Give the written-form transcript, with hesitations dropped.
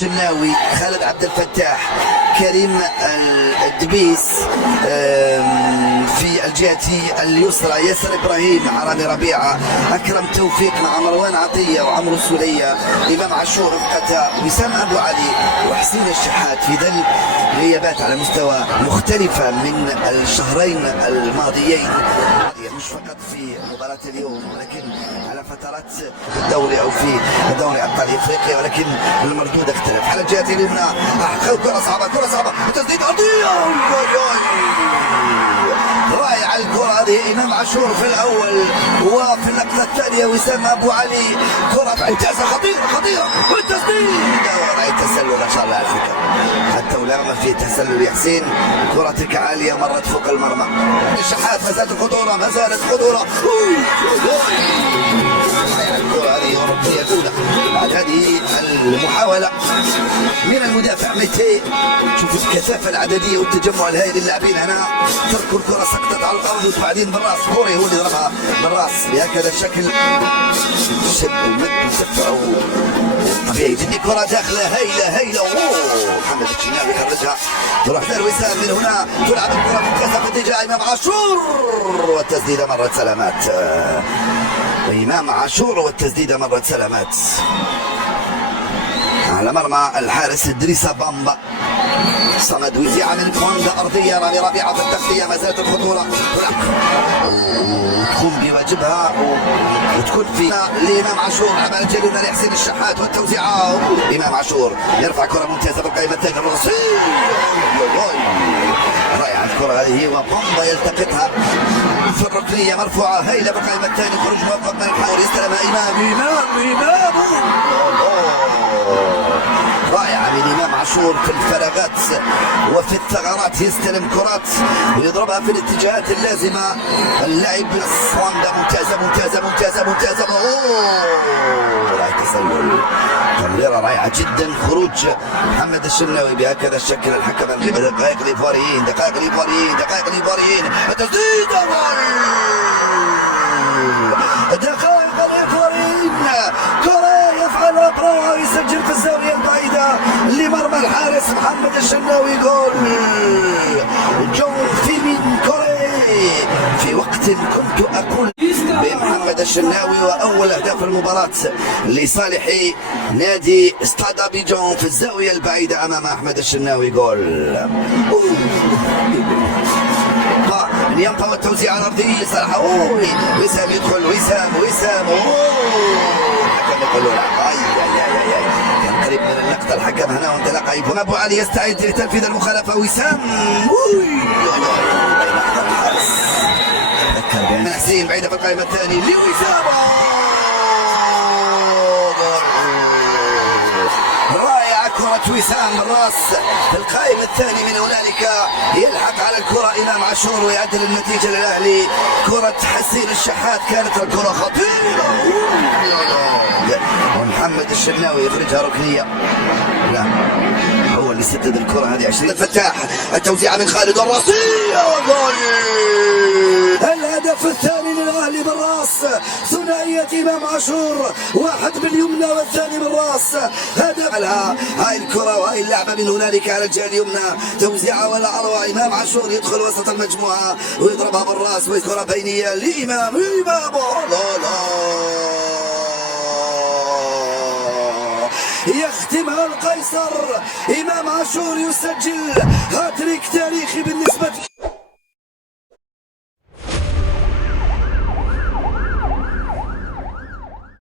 جناوي، خالد عبد الفتاح، كريم الدبيس، في الجهة اليسرى ياسر ابراهيم، عربي ربيعه، اكرم توفيق مع مروان عطيه وعمرو السوليه، امام عاشور، رفقه، وسام ابو علي، وحسين الشحات، في ظل غيابات على مستوى مختلفه من الشهرين الماضيين، مش فقط في مباراة اليوم ولكن على فترات الدوري او في دوري ابطال افريقيا، ولكن المردود اختلف. على الجهة اليمنى كرة صعبة، كرة صعبة، تسديد ارضية، رائعة الكرة هذه، امام عاشور في الاول، وفي اللقطة الثانية وسام ابو علي، كرة ممتازة خطيرة خطيرة، والتسديد، رأي التسلل ما شاء الله على فكرة، حتى ولو ما في تسلل يا حسين، كرتك عالية مرت فوق المرمى. الشحات ما زالت الخطورة، ما زالت خطورة، الكرة هذه أوروبية الأولى بعد هذه المحاولة من المدافع ميتي. شوفوا الكثافة العددية والتجمع الهائل للاعبين هنا، تركوا الكرة سقطت على الأرض وبعدين بالراس، كوري هو اللي ضربها بالراس بهكذا الشكل، شد ومد وزفة طبيعي جدا. كرة داخلة هايلة هايلة، محمد الشناوي يخرجها، تروح دار وسام من هنا، تلعب الكرة ممتازة في اتجاه إمام عاشور، والتسديدة مرت سلامات، إمام عاشور والتسديدة مرت سلامات على مرمى الحارس إدريس بامبا. صمد وزيعة من كوندا أرضية، رامي ربيعة في التغطية، ما زالت الخطورة، وتقوم بواجبها وتكون في لإمام عاشور، عمل جلينا لحسين الشحات والتوزيعة، إمام عاشور يرفع كرة ممتازة بالقائمة الثانية الرأسية، رائعة الكرة هذه، وبامبا يلتقطها في الركنية مرفوعة هايلة بالقائمة الثانية، خروج موفق من الحاول، يستلمها إمام رائعة من إمام عاشور في الفراغات وفي الثغرات، يستلم كرات ويضربها في الاتجاهات اللازمة. اللاعب سواندا ممتازة ممتازة ممتازة ممتازة، رائع التسلل، تمريرة رائعة جدا، خروج محمد الشناوي بهكذا الشكل. الحكم دقائق الإيفواريين، دقائق الإيفواريين، دقائق الإيفواريين، التسديد، دقائق الإيفواريين، كوري يفعل برافو، يسجل في الزاوية البعيدة لمرمى الحارس محمد الشناوي، جول جون فيمين كوري، في وقت كنت أقول بمحمد الشناوي، وأول أهداف المباراة لصالح نادي استاد أبيجان في الزاوية البعيدة أمام أحمد الشناوي، جول ينقى والتوزيع الأرضي صراحة، وسام يدخل، وسام الحكم يقول له لا، كان قريب من اللقطة الحكم هنا، وانطلاق أبو علي يستعد لتنفيذ المخالفة، وسام من حسين بعيدة في القائمة الثاني لوسام، كرة وسام الراس في القائم الثاني، من هنالك يلحق على الكرة إمام عاشور ويعدل النتيجة للأهلي. كرة حسين الشحات كانت الكرة خطيرة، ومحمد الشناوي يخرجها ركنية، لا هو اللي سدد الكرة هذه. 20 الفتاح، التوزيعة من خالد الراسية، وجول الهدف الثاني للأهلي بالراس، ثنائية إمام عاشور، واحد باليمنى والثاني بالراس، هدف لها هاي الكرة وهاي اللعبة من هنالك على الجهة اليمنى، توزيعة ولا أروع، إمام عاشور يدخل وسط المجموعة ويضربها بالراس، والكرة بينية لإمام يختمها القيصر، إمام عاشور يسجل هاتريك تاريخي بالنسبة